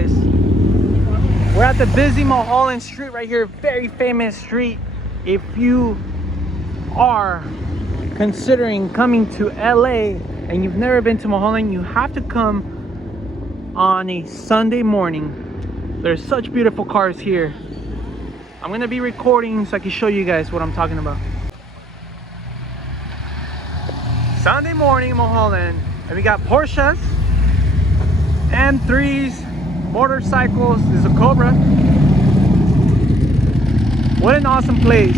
guys. We're at the busy Mulholland street right here, very famous street. If you are considering coming to LA and you've never been to Mulholland, you have to come on a Sunday morning. There's such beautiful cars here. I'm gonna be recording so I can show you guys what I'm talking about. Sunday morning in Mulholland, and we got Porsches, M3s, motorcycles. There's a Cobra. What an awesome place.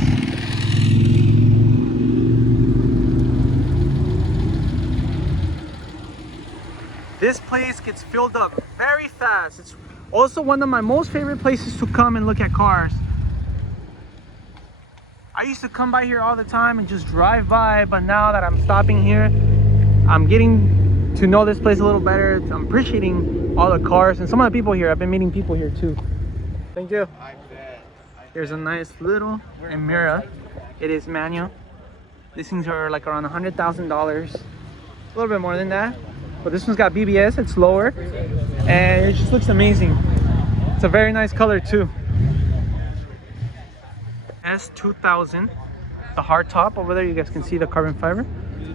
This place gets filled up very fast. It's also one of my most favorite places to come and look at cars. I used to come by here all the time and just drive by, but now that I'm stopping here, I'm getting to know this place a little better. I'm appreciating all the cars and some of the people here. I've been meeting people here too. Thank you. Here's a nice little Emira. It is manual. These things are like around $100,000. A little bit more than that. But this one's got BBS, it's lower. And it just looks amazing. It's a very nice color too. S2000, the hard top over there. You guys can see the carbon fiber.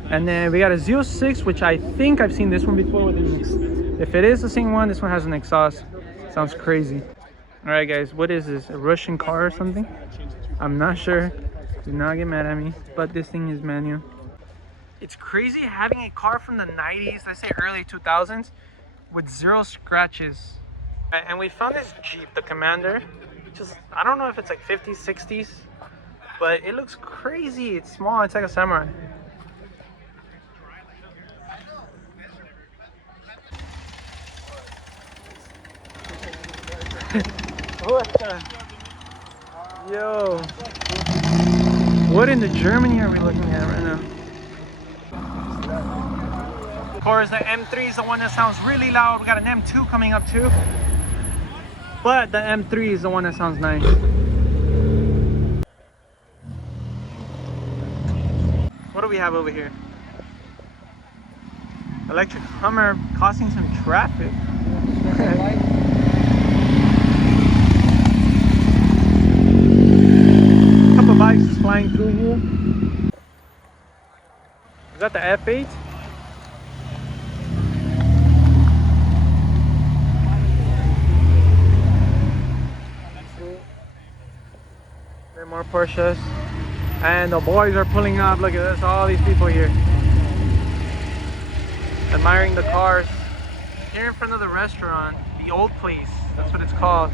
And then we got a Z06, which I think I've seen this one before with an, if it is the same one, this one has an exhaust. Sounds crazy. All right guys, what is this, a Russian car or something? I'm not sure, do not get mad at me, but this thing is manual. It's crazy having a car from the 90s, let's say early 2000s, with 0 scratches. And we found this Jeep, the Commander. Just, I don't know if it's like 50s, 60s, but it looks crazy. It's small, it's like a Samurai. What the? Yo. What in the Germany are we looking at right now? Of course, the M3 is the one that sounds really loud. We got an M2 coming up too. But the M3 is the one that sounds nice. What do we have over here? Electric Hummer causing some traffic. Couple bikes just flying through here. Is that the F8? More Porsches, and the boys are pulling up. Look at this, all these people here admiring the cars here in front of the restaurant, the old place, that's what it's called.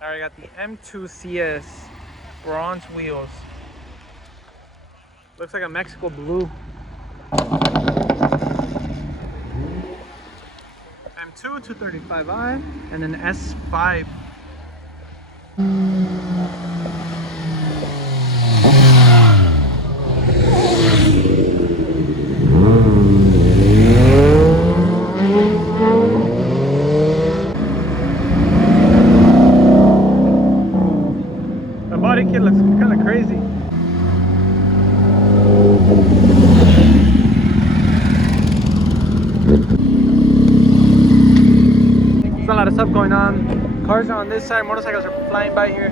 All right, got the M2 CS bronze wheels, looks like a Mexico blue. M2 235i and an S5. The body kit looks kind of crazy. There's a lot of stuff going on. Cars are on this side, motorcycles are flying by here.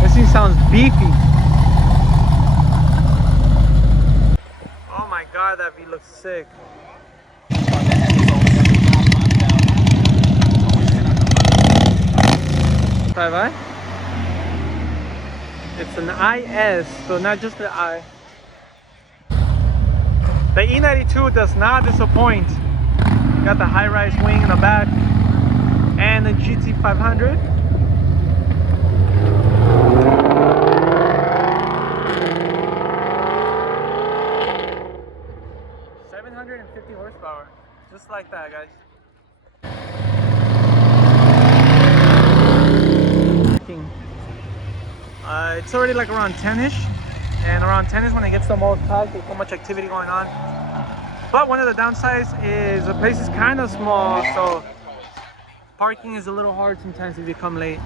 This thing sounds beefy. Oh my god, that V looks sick. I? It's an IS, so not just the I. The E92 does not disappoint. Got the high-rise wing in the back and the GT500. Horsepower, just like that, guys. It's already like around 10ish, and around 10 is when it gets the most packed. There's so much activity going on. But one of the downsides is the place is kind of small, so Parking is a little hard sometimes if you come late.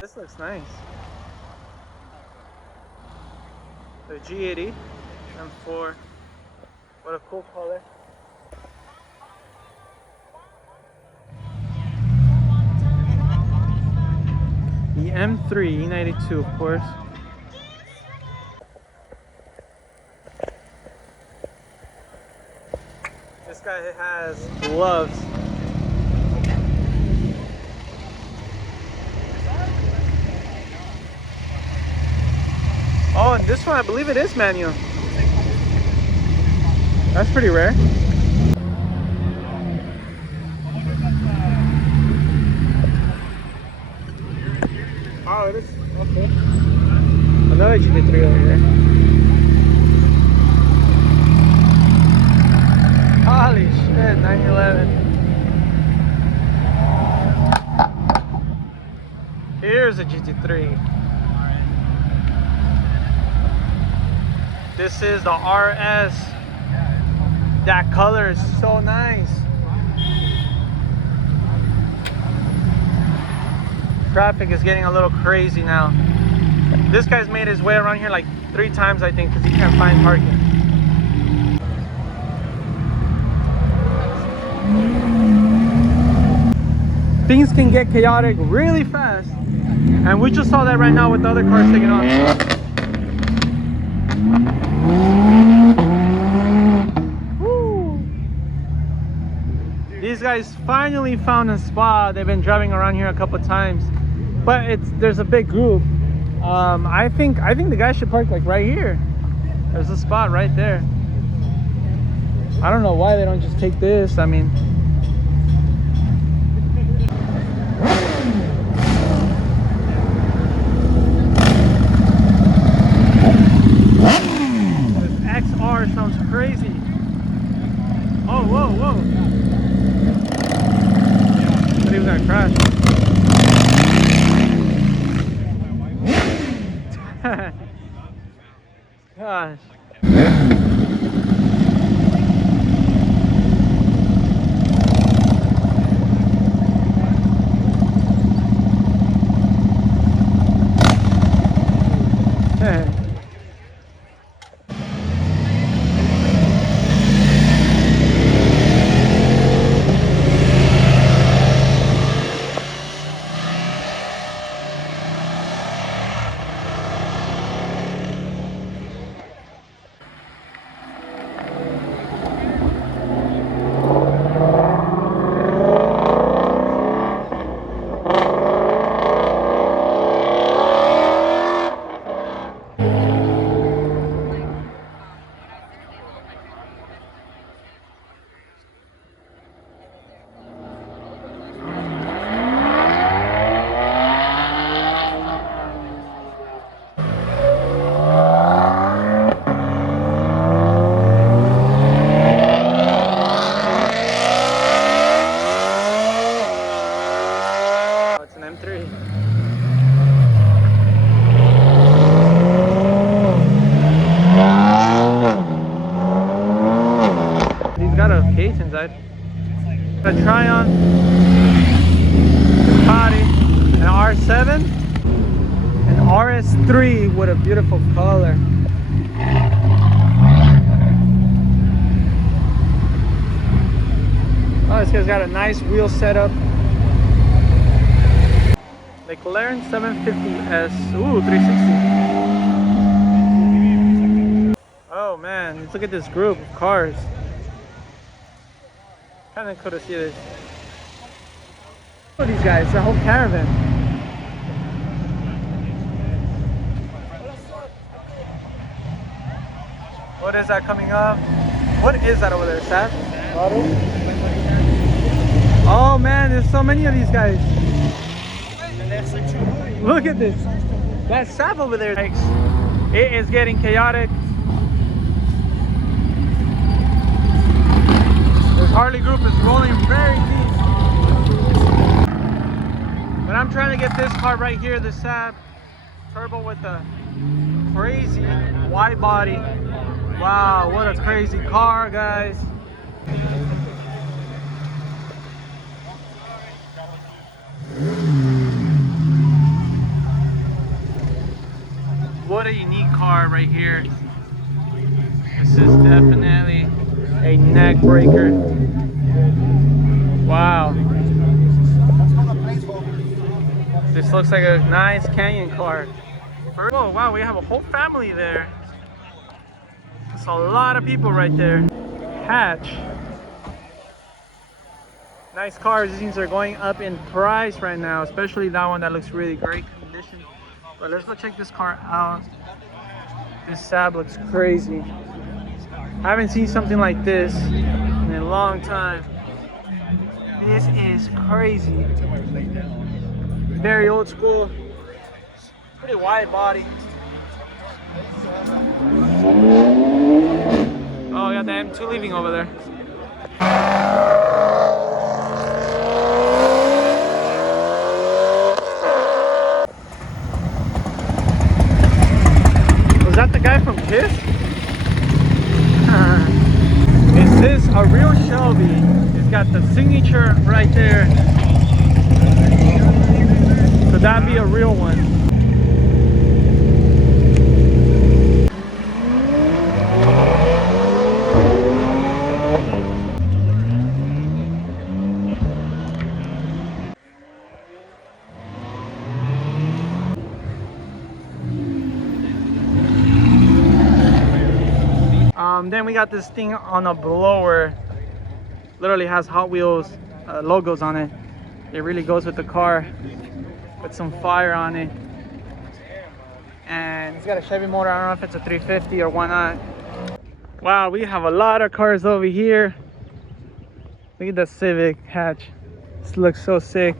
This looks nice. The G80 M4. What a cool color. The M3 E92, of course. This guy has gloves. Oh, and this one, I believe it is manual. That's pretty rare. Oh, it is. Okay. Another GT3 over here. Holy shit, 911. Here's a GT3. This is the RS. That color is so nice. Traffic is getting a little crazy now. This guy's made his way around here like 3 times, I think, because he can't find parking. Things can get chaotic really fast, and we just saw that right now with the other cars taking off. Woo. These guys finally found a spot. They've been driving around here a couple times, but there's a big group. I think the guy should park like right here. There's a spot right there. I don't know why they don't just take this. I mean, this XR sounds crazy. Oh, whoa, whoa. I thought he was gonna crash. Gosh. Inside. A Tryon, Ducati, an R7, an RS3 with a beautiful color. Oh, this guy's got a nice wheel setup. The McLaren 750S. Ooh, 360. Oh man, let's look at this group of cars. Kind of cool to see this. Look at these guys, the whole caravan. What is that coming up? What is that over there, Saf? Oh man, there's so many of these guys. Look at this. That Saf over there. It is getting chaotic. Harley group is rolling very deep. But I'm trying to get this car right here, the Saab turbo with the crazy wide body. Wow, what a crazy car, guys. What a unique car right here. This is definitely a neck breaker. Wow. This looks like a nice canyon car. Oh wow, we have a whole family there. That's a lot of people right there. Hatch. Nice cars. These things are going up in price right now, especially that one that looks really great condition. But let's go check this car out. This Saab looks crazy. I haven't seen something like this in a long time. This is crazy. Very old school. Pretty wide body. Oh, we got the M2 leaving over there. Was that the guy from Kiss? Is this a real Shelby? It's got the signature right there. Could that be a real one? Then we got this thing on a blower. Literally has Hot Wheels logos on it. It really goes with the car. Put some fire on it. And it's got a Chevy motor. I don't know if it's a 350 or whatnot. Wow, we have a lot of cars over here. Look at the Civic hatch. This looks so sick.